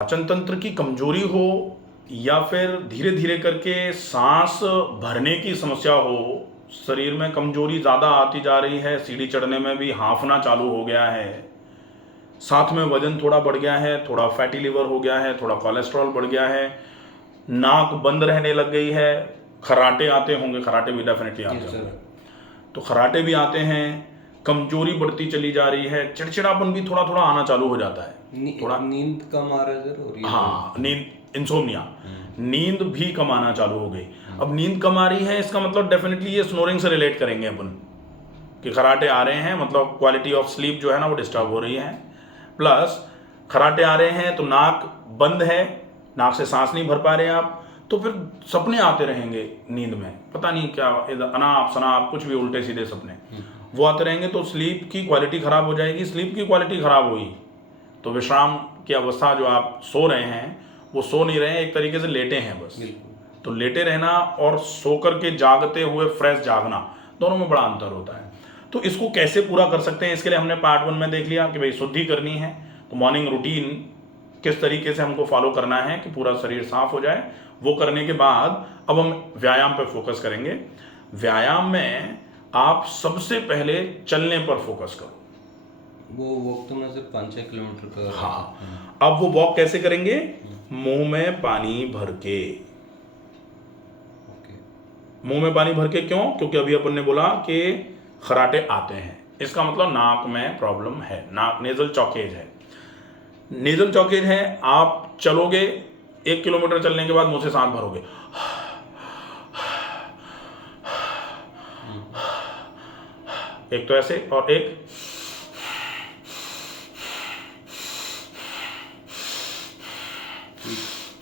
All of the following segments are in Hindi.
पाचन तंत्र की कमजोरी हो या फिर धीरे धीरे करके सांस भरने की समस्या हो, शरीर में कमजोरी ज़्यादा आती जा रही है, सीढ़ी चढ़ने में भी हांफना चालू हो गया है, साथ में वजन थोड़ा बढ़ गया है, थोड़ा फैटी लिवर हो गया है, थोड़ा कोलेस्ट्रॉल बढ़ गया है, नाक बंद रहने लग गई है, खराटे आते होंगे, खराटे भी डेफिनेटली आते होंगे, तो खराटे भी आते हैं, कमजोरी बढ़ती चली जा रही है, चिड़चिड़ापन भी थोड़ा थोड़ा आना चालू हो जाता है, थोड़ा नींद कम आ रहा है सर, और हाँ नींद, इंसोम्निया, नींद भी कम आना चालू हो गई। अब नींद कम आ रही है, इसका मतलब डेफिनेटली ये स्नोरिंग से रिलेट करेंगे अपन कि खराटे आ रहे हैं, मतलब क्वालिटी ऑफ स्लीप जो है ना वो डिस्टर्ब हो रही है। प्लस खराटे आ रहे हैं तो नाक बंद है, नाक से सांस नहीं भर पा रहे आप, तो फिर सपने आते रहेंगे नींद में, पता नहीं क्या, अनाप शनाप कुछ भी उल्टे सीधे सपने वो आते रहेंगे, तो स्लीप की क्वालिटी खराब हो जाएगी। स्लीप की क्वालिटी खराब हुई तो विश्राम की अवस्था, जो आप सो रहे हैं वो सो नहीं रहे हैं, एक तरीके से लेटे हैं बस। तो लेटे रहना और सो करके जागते हुए फ्रेश जागना, दोनों में बड़ा अंतर होता है। तो इसको कैसे पूरा कर सकते हैं, इसके लिए हमने पार्ट 1 में देख लिया कि भाई शुद्धि करनी है, तो मॉर्निंग रूटीन किस तरीके से हमको फॉलो करना है कि पूरा शरीर साफ हो जाए। वो करने के बाद अब हम व्यायाम पर फोकस करेंगे। व्यायाम में आप सबसे पहले चलने पर फोकस करो। वो वॉक तो मैं सिर्फ 5-6 किलोमीटर का। हाँ, अब वो वॉक कैसे करेंगे? मुंह में पानी भर के। मुंह में पानी भर के क्यों? क्योंकि अभी अपन ने बोला कि खराटे आते हैं, इसका मतलब नाक में प्रॉब्लम है, नाक नेजल चौकेज है। नेजल चौकेज है, आप चलोगे 1 किलोमीटर चलने के बाद मुंह से सांस भरोगे, एक तो ऐसे, और एक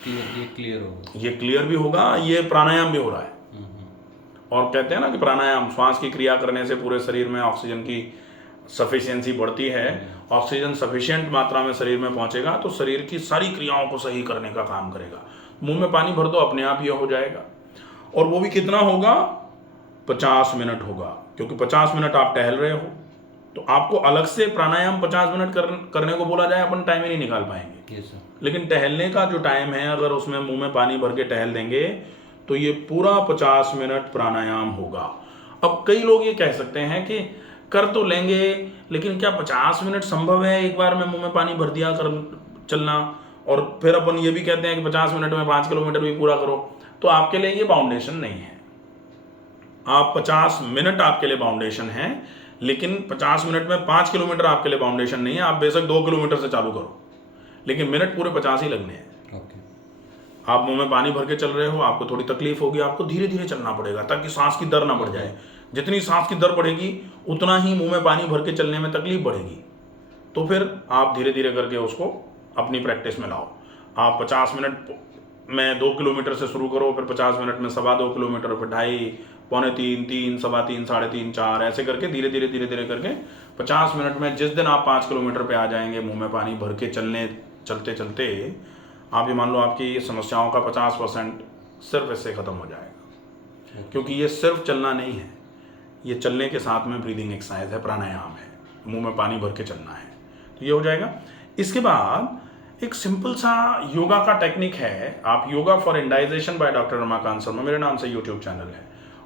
ये क्लियर होगा, ये क्लियर भी होगा, ये प्राणायाम भी हो रहा है। और कहते हैं ना कि प्राणायाम, श्वास की क्रिया करने से पूरे शरीर में ऑक्सीजन की सफिशिएंसी बढ़ती है। ऑक्सीजन सफिशिएंट मात्रा में शरीर में पहुंचेगा तो शरीर की सारी क्रियाओं को सही करने का काम करेगा। मुंह में पानी भर दो, अपने आप ये हो जाएगा। और वो भी कितना होगा? 50 मिनट होगा, क्योंकि 50 मिनट आप टहल रहे हो, तो आपको अलग से प्राणायाम 50 मिनट करने को बोला जाए, अपन टाइम ही नहीं निकाल पाएंगे। लेकिन टहलने का जो टाइम है, अगर उसमें मुंह में पानी भर के टहल देंगे तो ये पूरा 50 मिनट प्राणायाम होगा। अब कई लोग ये कह सकते हैं कि कर तो लेंगे, लेकिन क्या 50 मिनट संभव है एक बार में मुंह में पानी भर दिया कर चलना? और फिर अपन ये भी कहते हैं कि 50 मिनट में 5 किलोमीटर भी पूरा करो, तो आपके लिए ये बाउंडेशन नहीं है। आप 50 मिनट आपके लिए बाउंडेशन है, लेकिन 50 मिनट में 5 किलोमीटर आपके लिए बाउंडेशन नहीं है। आप बेशक 2 किलोमीटर से चालू करो, लेकिन मिनट पूरे 50 ही लगने हैं। आप मुंह में पानी भर के चल रहे हो, आपको थोड़ी तकलीफ होगी, आपको धीरे धीरे चलना पड़ेगा ताकि सांस की दर ना बढ़ जाए। जितनी सांस की दर बढ़ेगी उतना ही मुंह में पानी भर के चलने में तकलीफ बढ़ेगी। तो फिर आप धीरे धीरे करके उसको अपनी प्रैक्टिस में लाओ। आप 50 मिनट में 2 किलोमीटर से शुरू करो, फिर 50 मिनट में 2.25 किलोमीटर, फिर 2.5, पौने 3, 3, 3.25, 3.5, 4, ऐसे करके धीरे धीरे करके 50 मिनट में जिस दिन आप 5 किलोमीटर पे आ जाएंगे मुंह में पानी भर के चलते चलते, आप ये मान लो आपकी समस्याओं का 50% सिर्फ इससे ख़त्म हो जाएगा। क्योंकि ये सिर्फ चलना नहीं है, ये चलने के साथ में ब्रीदिंग एक्सरसाइज है, प्राणायाम है, मुंह में पानी भर के चलना है, तो ये हो जाएगा। इसके बाद एक सिंपल सा योगा का टेक्निक है। आप yoga for indigestion by doctor Ramakant Sharma, मेरे नाम से यूट्यूब चैनल है,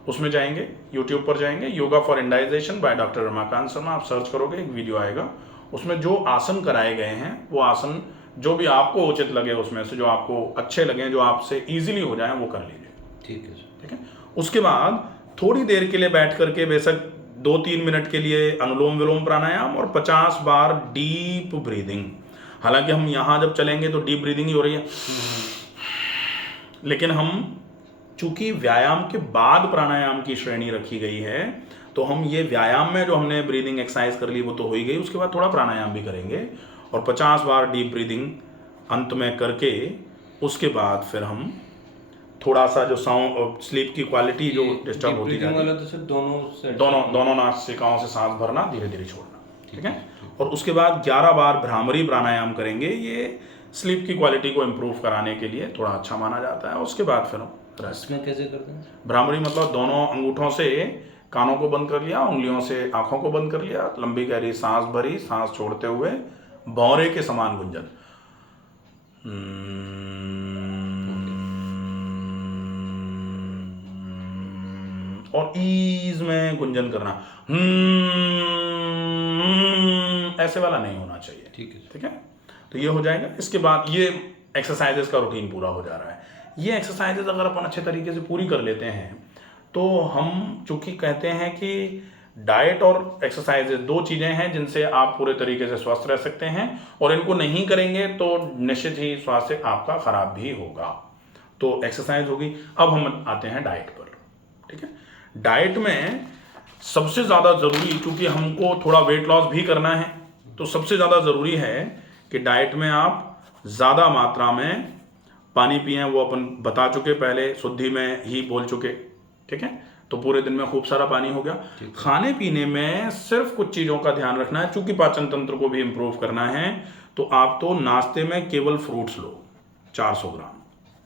उसमें जाएंगे, यूट्यूब पर जाएंगे, yoga for indigestion by doctor Ramakant Sharma, आप सर्च करोगे, एक वीडियो आएगा, उसमें जो आसन कराए गए हैं वो आसन जो भी आपको उचित लगे, उसमें से जो आपको अच्छे लगे, जो आपसे इजीली हो जाए, वो कर लीजिए। ठीक है। उसके बाद थोड़ी देर के लिए बैठ करके, बेशक 2-3 मिनट के लिए अनुलोम विलोम प्राणायाम और 50 बार डीप ब्रीदिंग। हालांकि हम यहाँ जब चलेंगे तो डीप ब्रीदिंग ही हो रही है, लेकिन हम चूंकि व्यायाम के बाद प्राणायाम की श्रेणी रखी गई है, तो हम ये व्यायाम में जो हमने ब्रीदिंग एक्सरसाइज कर ली वो तो हो ही गई, उसके बाद थोड़ा प्राणायाम भी करेंगे और 50 बार डीप ब्रीदिंग अंत में करके उसके बाद फिर हम थोड़ा सा जो साउंड और स्लीप की क्वालिटी जो डिस्टर्ब होती जाती है, तो दोनों नासिकाओं से सांस भरना, धीरे धीरे छोड़ना। ठीक है। और उसके बाद 11 बार भ्रामरी प्राणायाम करेंगे। ये स्लीप की क्वालिटी को इम्प्रूव कराने के लिए थोड़ा अच्छा माना जाता है। उसके बाद फिर हम रेस्ट में कैसे करते हैं? भ्रामरी मतलब दोनों अंगूठों से कानों को बंद कर लिया, उंगलियों से आंखों को बंद कर लिया, लंबी गहरी सांस भरी, सांस छोड़ते हुए भौरे के समान गुंजन, और ईज में गुंजन करना, ऐसे वाला नहीं होना चाहिए। ठीक है। ठीक है, तो ये हो जाएगा। इसके बाद ये एक्सरसाइजेस का रूटीन पूरा हो जा रहा है। ये एक्सरसाइजेस अगर अपन अच्छे तरीके से पूरी कर लेते हैं तो हम चूंकि कहते हैं कि डाइट और एक्सरसाइजेस दो चीज़ें हैं जिनसे आप पूरे तरीके से स्वस्थ रह सकते हैं, और इनको नहीं करेंगे तो निश्चित ही स्वास्थ्य आपका खराब भी होगा। तो एक्सरसाइज होगी। अब हम आते हैं डाइट पर। ठीक है, डाइट में सबसे ज़्यादा ज़रूरी, चूंकि हमको थोड़ा वेट लॉस भी करना है, तो सबसे ज़्यादा ज़रूरी है कि डाइट में आप ज़्यादा मात्रा में पानी पिएं। वो अपन बता चुके पहले, शुद्धि में ही बोल चुके। ठीक है, तो पूरे दिन में खूब सारा पानी हो गया। खाने पीने में सिर्फ कुछ चीज़ों का ध्यान रखना है, चूंकि पाचन तंत्र को भी इम्प्रूव करना है। तो आप तो नाश्ते में केवल फ्रूट्स लो 400 ग्राम।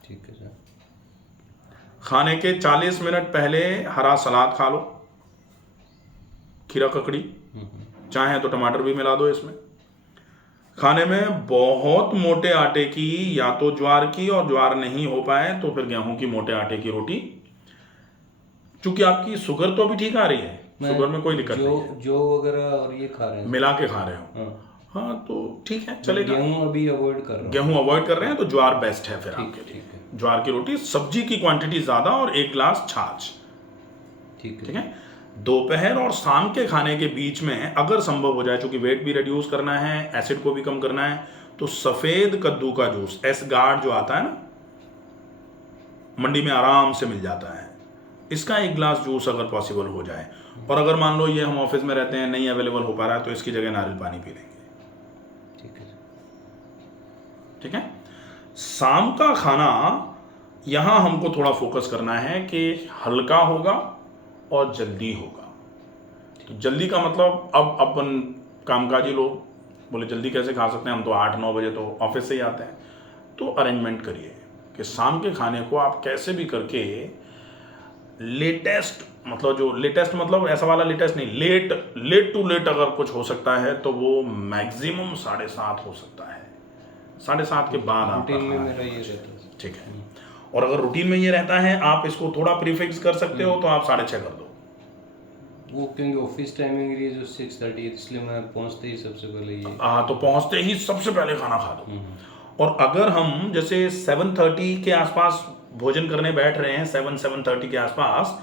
ठीक है सर। खाने के 40 मिनट पहले हरा सलाद खा लो, खीरा ककड़ी, चाहे तो टमाटर भी मिला दो इसमें। खाने में बहुत मोटे आटे की, या तो ज्वार की, और ज्वार नहीं हो पाए तो फिर गेहूं की मोटे आटे की रोटी। चूंकि आपकी शुगर तो अभी ठीक आ रही है, शुगर में कोई दिक्कत नहीं है, जो वगैरह और ये खा रहे हैं, मिला के खा रहे हो। हाँ तो ठीक है, चलेगा। गेहूं अभी अवॉइड कर रहा हूं। गेहूं अवॉइड कर रहे हैं तो ज्वार बेस्ट है फिर आपके लिए। ठीक है। ज्वार की रोटी, सब्जी की क्वांटिटी ज्यादा, और 1 गिलास छाछ। ठीक है। दोपहर और शाम के खाने के बीच में अगर संभव हो जाए, चूंकि वेट भी रिड्यूस करना है, एसिड को भी कम करना है, तो सफेद कद्दू का जूस, एस गार्ड जो आता है ना, मंडी में आराम से मिल जाता है, इसका 1 गिलास जूस अगर पॉसिबल हो जाए। और अगर मान लो ये हम ऑफिस में रहते हैं, नहीं अवेलेबल हो पा रहा है, तो इसकी जगह नारियल पानी पी लेंगे। ठीक है। शाम का खाना यहां हमको थोड़ा फोकस करना है कि हल्का होगा और जल्दी होगा। तो जल्दी का मतलब, अब अपन कामकाजी लोग बोले जल्दी कैसे खा सकते हैं, हम तो 8-9 बजे तो ऑफिस से ही आते हैं। तो अरेंजमेंट करिए कि शाम के खाने को आप कैसे भी करके लेटेस्ट, मतलब जो लेटेस्ट मतलब ऐसा वाला लेटेस्ट नहीं, लेट टू लेट अगर कुछ हो सकता है तो वो मैक्सिमम 7:30 हो सकता है। 7:30 के बाद आप रूटीन में मेरा ये रहता है। ठीक है। और अगर रूटीन में ये रहता है, आप इसको थोड़ा प्रीफिक्स कर सकते हो, तो आप 6:30 कर दो। वो क्योंकि ऑफिस टाइमिंग रही है जो 6:30, इसलिए मैं पहुंचते ही सबसे पहले ये, हाँ, तो पहुंचते ही सबसे पहले खाना खा दो। और अगर हम जैसे 7:30 के आसपास भोजन करने बैठ रहे हैं, 7-7:30 के आसपास,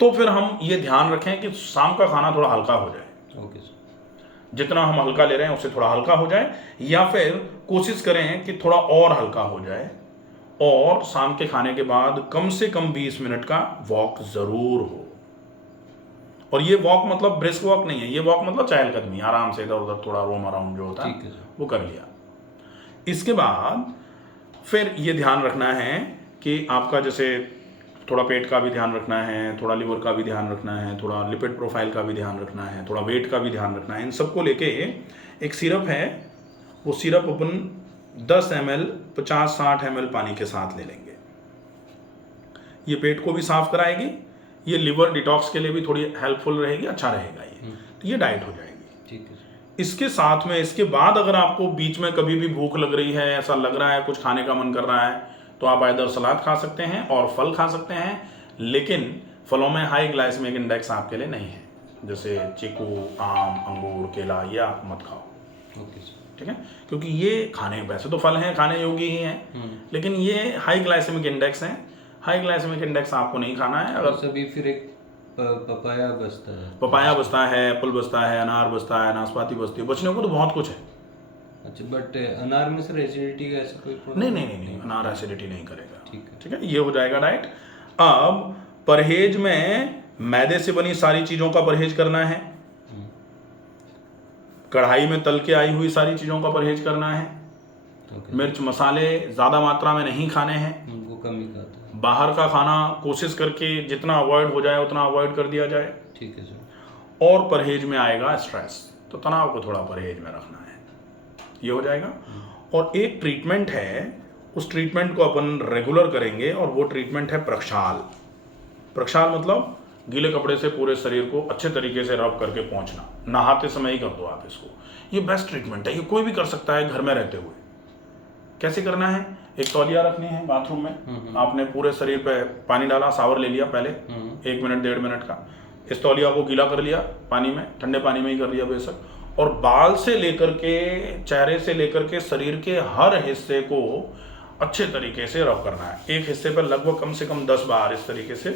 तो फिर हम ये ध्यान रखें कि शाम का खाना थोड़ा हल्का हो जाए। Okay sir. जितना हम हल्का ले रहे हैं उससे थोड़ा हल्का हो जाए, या फिर कोशिश करें कि थोड़ा और हल्का हो जाए। और शाम के खाने के बाद कम से कम 20 मिनट का वॉक जरूर हो। और ये वॉक मतलब ब्रिस्क वॉक नहीं है, ये वॉक मतलब चहलकदमी, आराम से इधर उधर थोड़ा रोम अराउंड जो होता है वो कर लिया। इसके बाद फिर ये ध्यान रखना है कि आपका जैसे थोड़ा पेट का भी ध्यान रखना है, थोड़ा लिवर का भी ध्यान रखना है, थोड़ा लिपिड प्रोफाइल का भी ध्यान रखना है, थोड़ा वेट का भी ध्यान रखना है। इन सबको लेके एक सिरप है, वो सिरप अपन 10 ml 50-60 ml पानी के साथ ले लेंगे। ये पेट को भी साफ कराएगी, ये लिवर डिटॉक्स के लिए भी थोड़ी हेल्पफुल रहेगी, अच्छा रहेगा ये। तो ये डाइट हो जाएगी। ठीक है। इसके साथ में, इसके बाद अगर आपको बीच में कभी भी भूख लग रही है, ऐसा लग रहा है कुछ खाने का मन कर रहा है, तो आप आइदर सलाद खा सकते हैं और फल खा सकते हैं, लेकिन फलों में हाई ग्लाइसेमिक इंडेक्स आपके लिए नहीं है, जैसे चीकू, आम, अंगूर, केला, ये आप मत खाओ। Okay sir. ठीक है, क्योंकि ये खाने, वैसे तो फल हैं, खाने योग्य ही हैं, लेकिन ये हाई ग्लाइसेमिक इंडेक्स हैं। हाई ग्लाइसेमिक इंडेक्स आपको नहीं खाना है। अगर सभी फिर एक पपाया बचता है, पपाया बचता है, एप्पल बचता है, अनार बचता है, नाशपाती बचती है, बचने को तो बहुत कुछ है। अच्छा, बट अनार में सर एसिडिटी का ऐसा कोई प्रॉब्लम नहीं, अनार एसिडिटी नहीं करेगा। ठीक है, ये हो जाएगा डाइट। अब परहेज में मैदे से बनी सारी चीजों का परहेज करना है, कढ़ाई में तल के आई हुई सारी चीजों का परहेज करना है, मिर्च मसाले ज्यादा मात्रा में नहीं खाने हैं, वो कम ही खाता है। बाहर का खाना कोशिश करके जितना अवॉइड हो जाए उतना अवॉइड कर दिया जाए। ठीक है सर। और परहेज में आएगा स्ट्रेस, तो तनाव को थोड़ा परहेज में रखना है, ये हो जाएगा। और एक ट्रीटमेंट है, उस ट्रीटमेंट को अपन रेगुलर करेंगे, और वो ट्रीटमेंट है प्रक्षाल। प्रक्षाल मतलब गीले कपड़े से पूरे शरीर को अच्छे तरीके से रब करके पहुंचना, नहाते समय ही कर दो आप इसको। ये बेस्ट ट्रीटमेंट है, ये कोई भी कर सकता है घर में रहते हुए। कैसे करना है, एक तौलिया रखनी है बाथरूम में, आपने पूरे शरीर पे पानी डाला, शावर ले लिया पहले 1 मिनट 1.5 मिनट का, इस तौलिया को गीला कर लिया पानी में, ठंडे पानी में ही कर लिया बेशक, और बाल से लेकर के चेहरे से लेकर के शरीर के हर हिस्से को अच्छे तरीके से रब करना है। एक हिस्से पर लगभग कम से कम 10 बार इस तरीके से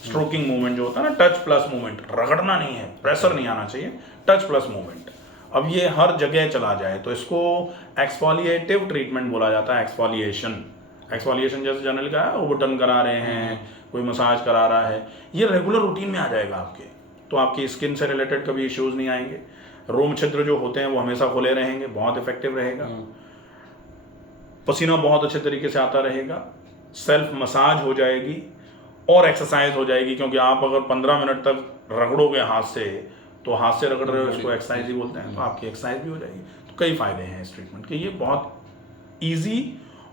स्ट्रोकिंग मूवमेंट जो होता है ना, टच प्लस मूवमेंट, रगड़ना नहीं है, प्रेशर नहीं आना चाहिए, टच प्लस मूवमेंट। अब ये हर जगह चला जाए तो इसको एक्सफोलिएटिव ट्रीटमेंट बोला जाता है। एक्सफोलिएशन जैसे जनरल का है, वो बटन करा रहे हैं, कोई मसाज करा रहा है, ये रेगुलर रूटीन में आ जाएगा आपके, तो आपकी स्किन से रिलेटेड कभी इश्यूज नहीं आएंगे। रोम छिद्र जो होते हैं वो हमेशा खुले रहेंगे, बहुत इफेक्टिव रहेगा, पसीना बहुत अच्छे तरीके से आता रहेगा, सेल्फ मसाज हो जाएगी और एक्सरसाइज हो जाएगी, क्योंकि आप अगर 15 मिनट तक रगड़ोगे हाथ से, तो हाथ से रगड़ रहे हो, इसको एक्सरसाइज ही बोलते हैं, तो आपकी एक्सरसाइज भी हो जाएगी। तो कई फायदे हैं इस ट्रीटमेंट के, ये बहुत ईजी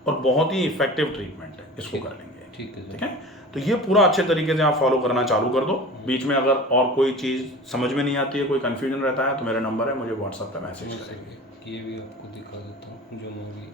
और बहुत ही इफेक्टिव ट्रीटमेंट है, इसको कर लेंगे। ठीक है, तो ये पूरा अच्छे तरीके से आप फॉलो करना चालू कर दो। बीच में अगर और कोई चीज़ समझ में नहीं आती है, कोई कन्फ्यूजन रहता है, तो मेरा नंबर है, मुझे व्हाट्सएप पे मैसेज करेंगे। ये भी आपको दिखा देता हूँ जो मैं भी